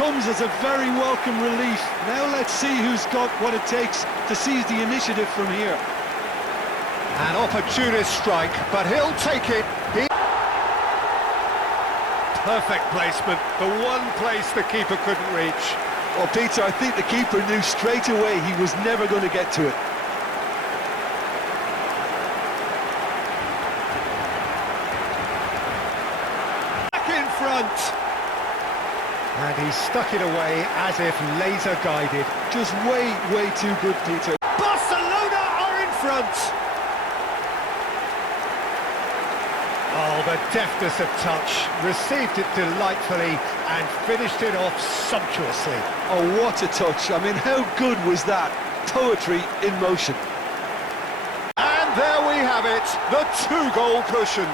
comes as a very welcome relief. Now let's see who's got what it takes to seize the initiative from here. An opportunist strike, but he'll take it. Perfect placement, the one place the keeper couldn't reach. Well, Peter, I think the keeper knew straight away he was never going to get to it. Back in front. And he stuck it away as if laser guided. Just way too good, Peter. Barcelona are in front. Oh, the deftness of touch, received it delightfully and finished it off sumptuously. Oh, what a touch. I mean, how good was that? Poetry in motion. And there we have it, the two-goal cushion.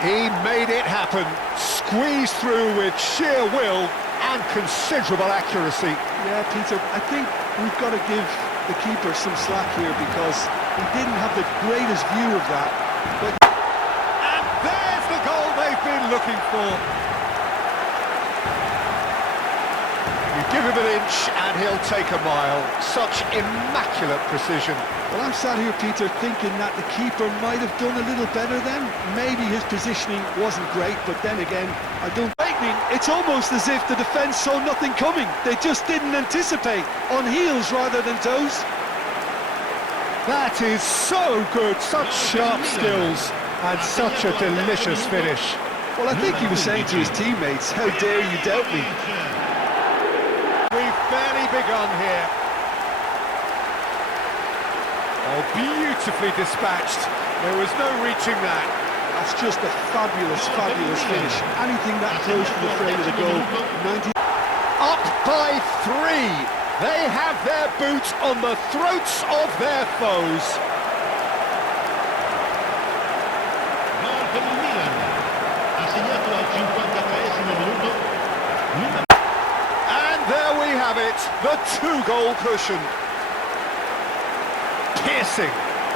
He made it happen, squeezed through with sheer will and considerable accuracy. Yeah, Peter, I think we've got to give the keeper some slack here because he didn't have the greatest view of that. But... And there's the goal they've been looking for. You give him an inch and he'll take a mile. Such immaculate precision. Well, I'm sat here, Peter, thinking that the keeper might have done a little better then. Maybe his positioning wasn't great, but then again, I don't... It's almost as if the defence saw nothing coming. They just didn't anticipate, on heels rather than toes. That is so good, such sharp skills, and such a delicious finish. Well, I think he was saying to his teammates, how dare you doubt me? We've barely begun here. Oh, beautifully dispatched. There was no reaching that. That's just a fabulous finish. Anything that close to the frame of the goal. 90... Up by 3. They have their boots on the throats of their foes. And there we have it, the two-goal cushion.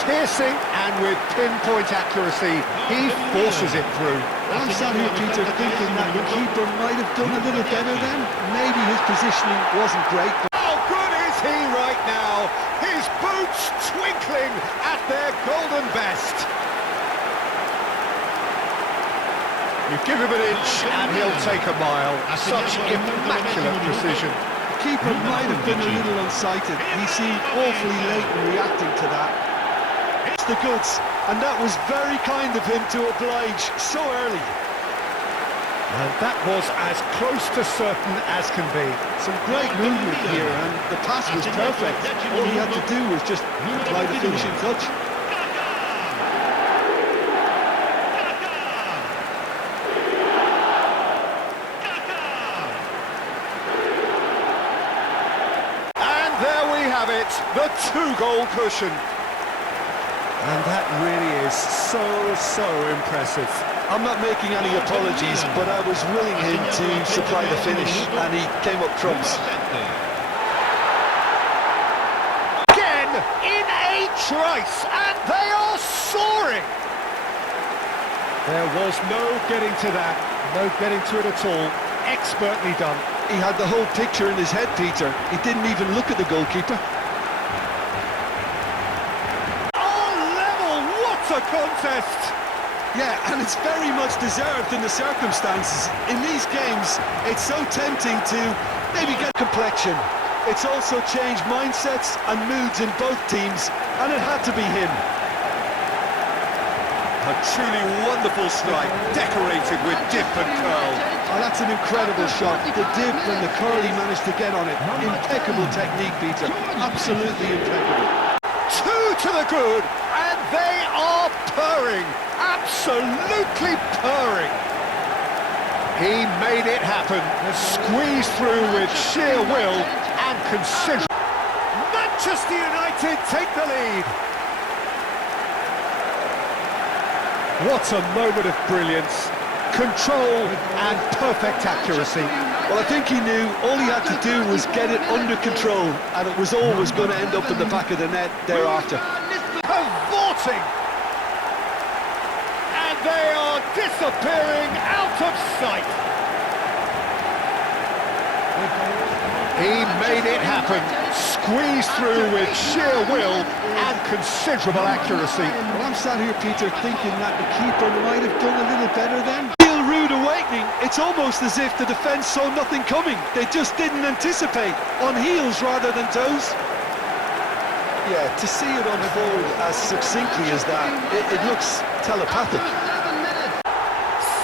Piercing, and with pinpoint accuracy, he forces it through. I'm sat here, Peter, thinking that the keeper might have done a little better then. Maybe his positioning wasn't great. But... How good is he right now? His boots twinkling at their golden best. You give him an inch and he'll take a mile. Such immaculate precision. The keeper might have been a little unsighted. He seemed awfully late in reacting to that. It's the goods, and that was very kind of him to oblige so early. And that was as close to certain as can be. Some great movement here, and the pass was perfect. All he had to do was just apply the finishing touch. The two-goal cushion. And that really is so impressive. I'm not making any apologies, but I was willing him to supply the finish, and he came up trumps. Again, in a trice, and they are soaring! There was no getting to that, no getting to it at all. Expertly done. He had the whole picture in his head, Peter. He didn't even look at the goalkeeper. A contest! Yeah, and it's very much deserved in the circumstances. In these games, it's so tempting to maybe get complexion. It's also changed mindsets and moods in both teams, and it had to be him. A truly wonderful strike, decorated with dip and curl. Oh, that's an incredible shot. The dip and the curl he managed to get on it. Impeccable technique, Peter. Absolutely impeccable. Two to the good, and they are purring. Absolutely purring. He made it happen. Squeezed through with sheer will and consider. Manchester United take the lead. What a moment of brilliance, control and perfect accuracy. Well, I think he knew all he had to do was get it under control, and it was always going to end up in the back of the net thereafter. Cavorting! And they are disappearing out of sight. He made it happen, squeezed through with sheer will and considerable accuracy. Well, I'm sat here, Peter, thinking that the keeper might have done a little better then. Real rude awakening. It's almost as if the defence saw nothing coming. They just didn't anticipate, on heels rather than toes. Yeah, to see it unfold as succinctly as that, it looks telepathic.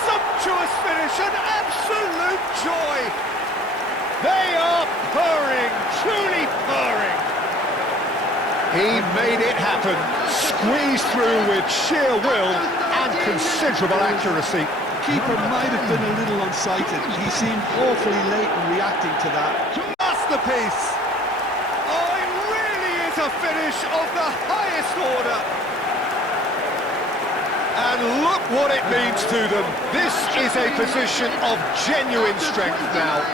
Sumptuous finish, an absolute joy. They are purring, truly purring. He made it happen, squeezed through with sheer will and considerable accuracy. Keeper might have been a little unsighted. He seemed awfully late in reacting to that. Masterpiece! Oh, it really is a finish of the highest order. And look what it means to them. This is a position of genuine strength now.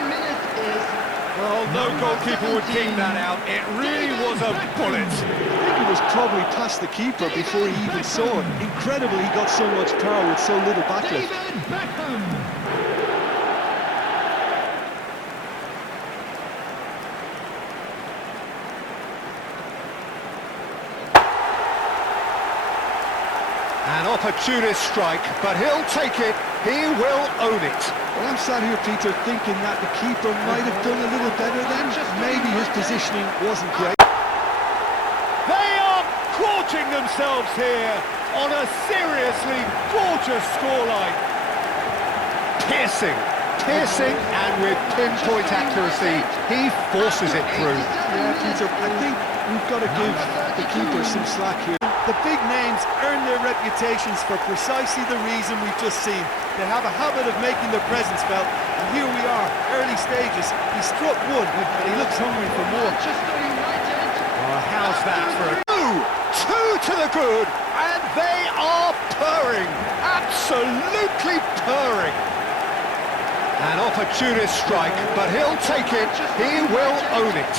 Well, no goalkeeper would keep that out. It really was a bullet. I think it was probably past the keeper before he even saw it. Incredible he got so much power with so little backlift. An opportunist strike, but he'll take it. He will own it. Well, I'm sat here, Peter, thinking that the keeper might have done a little better then. Maybe his positioning wasn't great. They are gorging themselves here on a seriously gorgeous scoreline. Piercing, and with pinpoint accuracy, he forces it through. Yeah, Peter, I think we've got to give the keeper some slack here. The big names earn their reputations for precisely the reason we've just seen. They have a habit of making their presence felt, and here we are, early stages. He struck one, and he looks hungry for more. Oh, how's that for a... Two to the good, and they are purring, absolutely purring. An opportunist strike, but he'll take it, he will own it.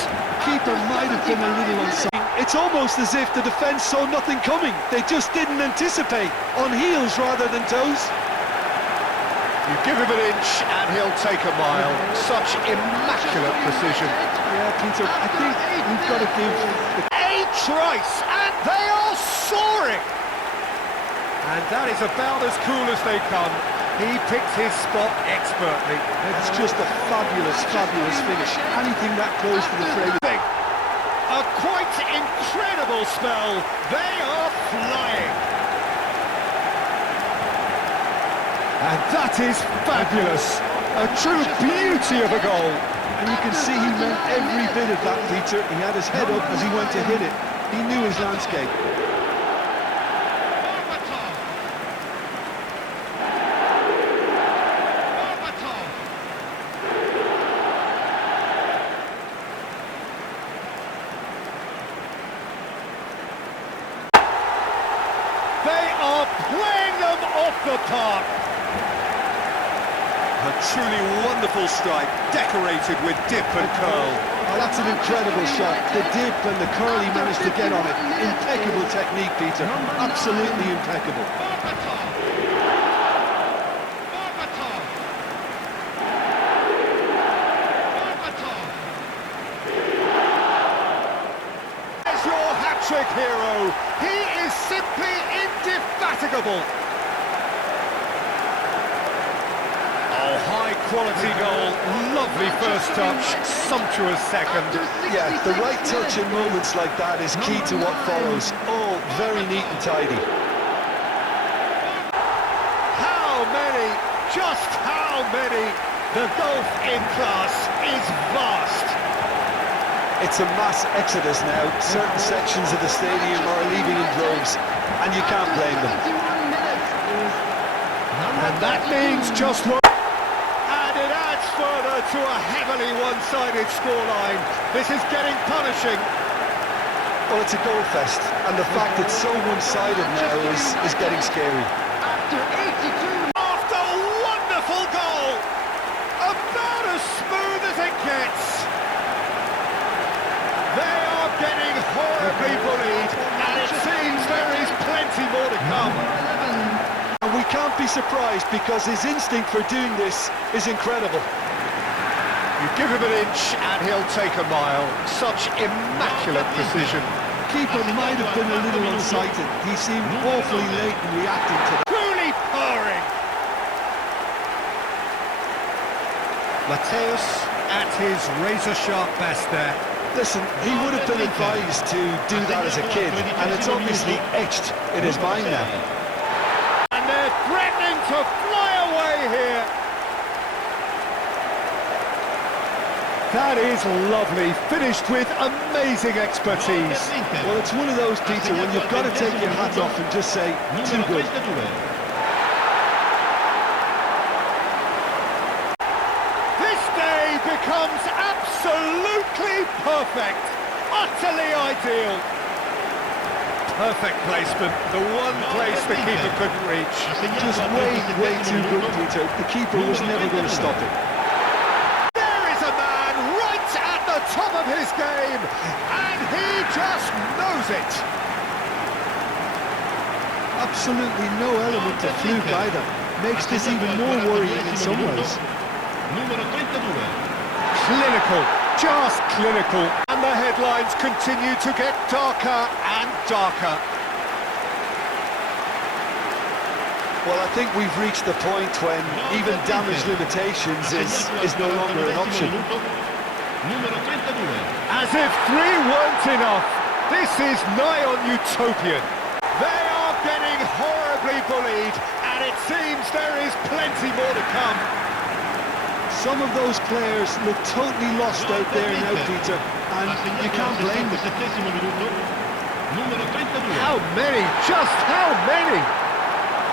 Keeper might have been a little unsighted. It's almost as if the defence saw nothing coming. They just didn't anticipate, on heels rather than toes. You give him an inch and he'll take a mile. Such immaculate precision. Yeah, Peter, I think we've got to give the... A trice, and they are soaring! And that is about as cool as they come. He picked his spot expertly. It's just a fabulous, fabulous finish. Anything that close to the frame. A quite incredible spell. They are flying. And that is fabulous. A true beauty of a goal. And you can see he meant every bit of that, Peter. He had his head up as he went to hit it. He knew his landscape. They are playing them off the park. A truly wonderful strike, decorated with dip and curl. Oh, that's an incredible shot. The dip and the curl he managed to get on it. Impeccable technique, Peter. Absolutely impeccable. There's your hat-trick hero. He is simply indefatigable. High-quality goal, lovely first touch, sumptuous second. Yeah, the right touch in moments like that is key to what follows. All very neat and tidy. How many? Just how many? The gulf in class is vast. It's a mass exodus now. Certain sections of the stadium are leaving in droves, and you can't blame them. And that means just one. Further to a heavily one-sided scoreline. This is getting punishing. Well, it's a goal fest, and the fact it's so one-sided now is getting scary. After 82. After a wonderful goal, about as it gets. They are getting horribly bullied, and it seems there is plenty more to come. And we can't be surprised because his instinct for doing this is incredible. You give him an inch and he'll take a mile. Such immaculate precision. Keeper might have been a little unsighted. He seemed awfully late in reacting to that. Truly purring. Mateus at his razor-sharp best there. Listen, he would have been advised to do that as a kid, and it's obviously etched in his mind now. And they're threatening to fly away here. That is lovely, finished with amazing expertise. Well, it's one of those, Peter, when you've got to take your hat off and just say, too good. This day becomes absolutely perfect, utterly ideal. Perfect placement, the one place the keeper couldn't reach. Just way too good, Peter. The keeper was never going to stop it. Top of his game, and he just knows it. Absolutely no element of fluke either. Makes this even more worrying in some ways. Clinical, just clinical, and the headlines continue to get darker and darker. Well, I think we've reached the point when even damage limitations is no longer an option. As if 3 weren't enough, this is nigh on utopian. They are getting horribly bullied, and it seems there is plenty more to come. Some of those players look totally lost out there now, Peter, and you can't blame them. How many? Just how many?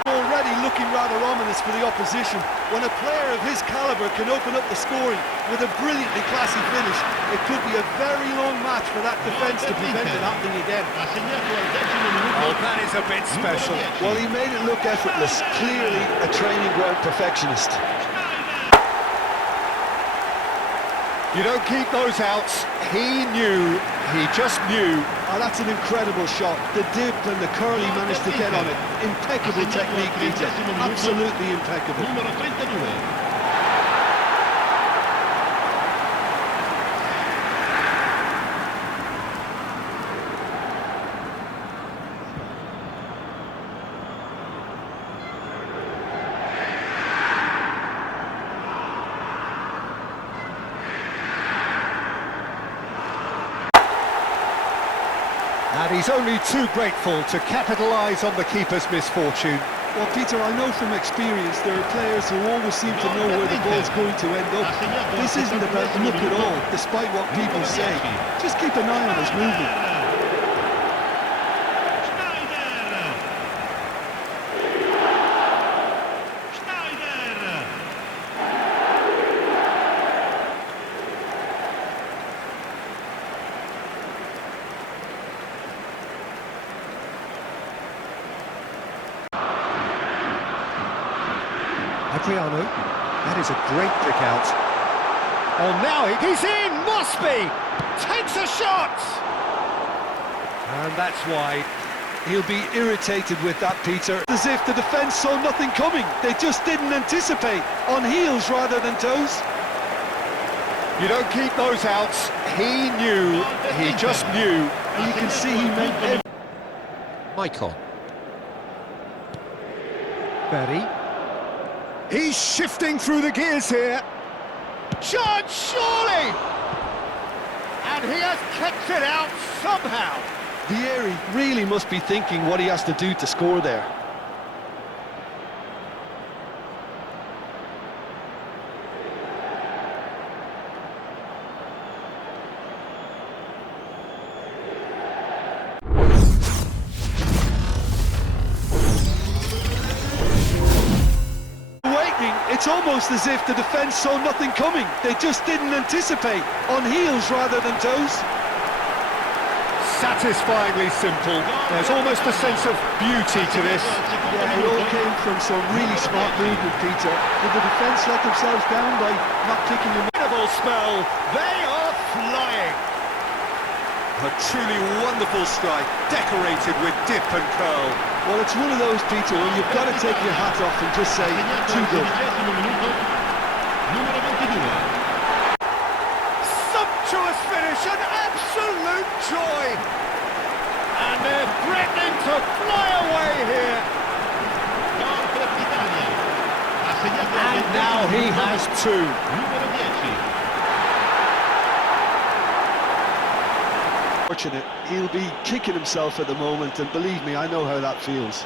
Already looking rather ominous for the opposition. When a player of his calibre can open up the scoring with a brilliantly classy finish, it could be a very long match for that defence to prevent it happening again. Oh, that is a bit special. Well, he made it look effortless. Clearly a training ground perfectionist. You don't keep those outs. He knew, he just knew. Oh, that's an incredible shot. The dip and the curl he managed to get on it. Impeccable technique, Peter. Absolutely impeccable. And he's only too grateful to capitalise on the keeper's misfortune. Well, Peter, I know from experience there are players who always seem to know where the ball's going to end up. This isn't about luck at all, despite what people say. Just keep an eye on his movement. Adriano, that is a great kick out. Oh, now he's in! Must be! Takes a shot! And that's wide. He'll be irritated with that, Peter. As if the defence saw nothing coming. They just didn't anticipate. On heels rather than toes. You don't keep those outs. He knew. He just knew. And you can see he meant every... Michael. Berry. He's shifting through the gears here. Shot, surely! And he has kept it out somehow. Vieri really must be thinking what he has to do to score there. It's almost as if the defence saw nothing coming. They just didn't anticipate. On heels rather than toes. Satisfyingly simple. There's almost a sense of beauty to this. Yeah, it all came from some really smart movement, Peter. Did the defence let themselves down by not picking him up? incredible spell. They are flying. A truly wonderful strike, decorated with dip and curl. Well, it's one of those, Peter, where you've got to take your hat off and just say, too good. Sumptuous finish, an absolute joy. And they're threatening to fly away here. And now he has two. Fortunate, he'll be kicking himself at the moment, and believe me, I know how that feels.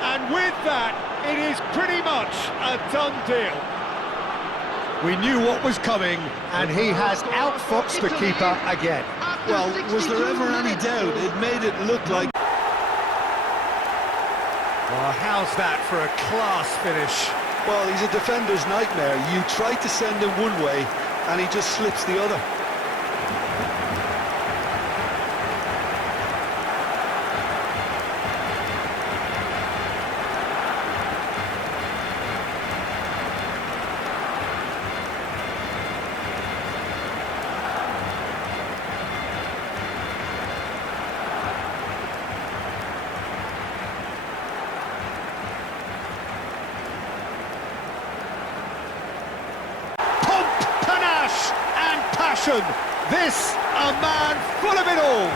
And with that, it is pretty much a done deal. We knew what was coming, and he has outfoxed the keeper again. Well, was there ever any doubt? It made it look like... Well, how's that for a class finish? Well, he's a defender's nightmare. You try to send him one way, and he just slips the other. This, a man full of it all.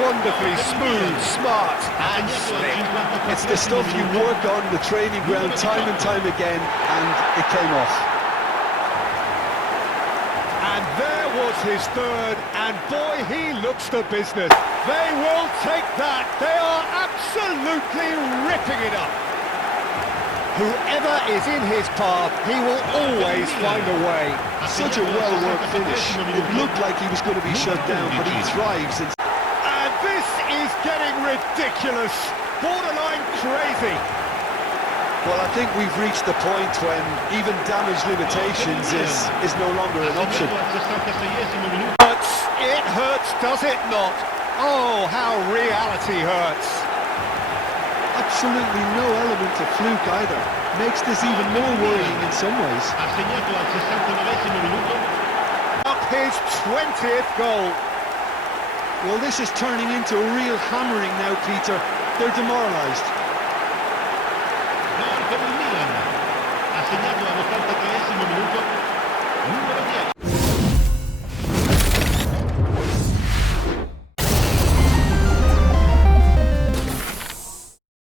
Wonderfully smooth, smart and slick. It's the stuff you work on the training ground time and time again, and it came off. And there was his third, and boy, he looks the business. They will take that. They are absolutely ripping it up. Whoever is in his path, he will always find a way. Such a well-worked finish. It looked like he was going to be shut down, but he thrives. And this is getting ridiculous, borderline crazy. Well, I think we've reached the point when even damage limitations is no longer an option. But it hurts, does it not? Oh, how reality hurts. Absolutely no element of fluke either. Makes this even more worrying in some ways. Up his 20th goal. Well, this is turning into a real hammering now, Peter. They're demoralised.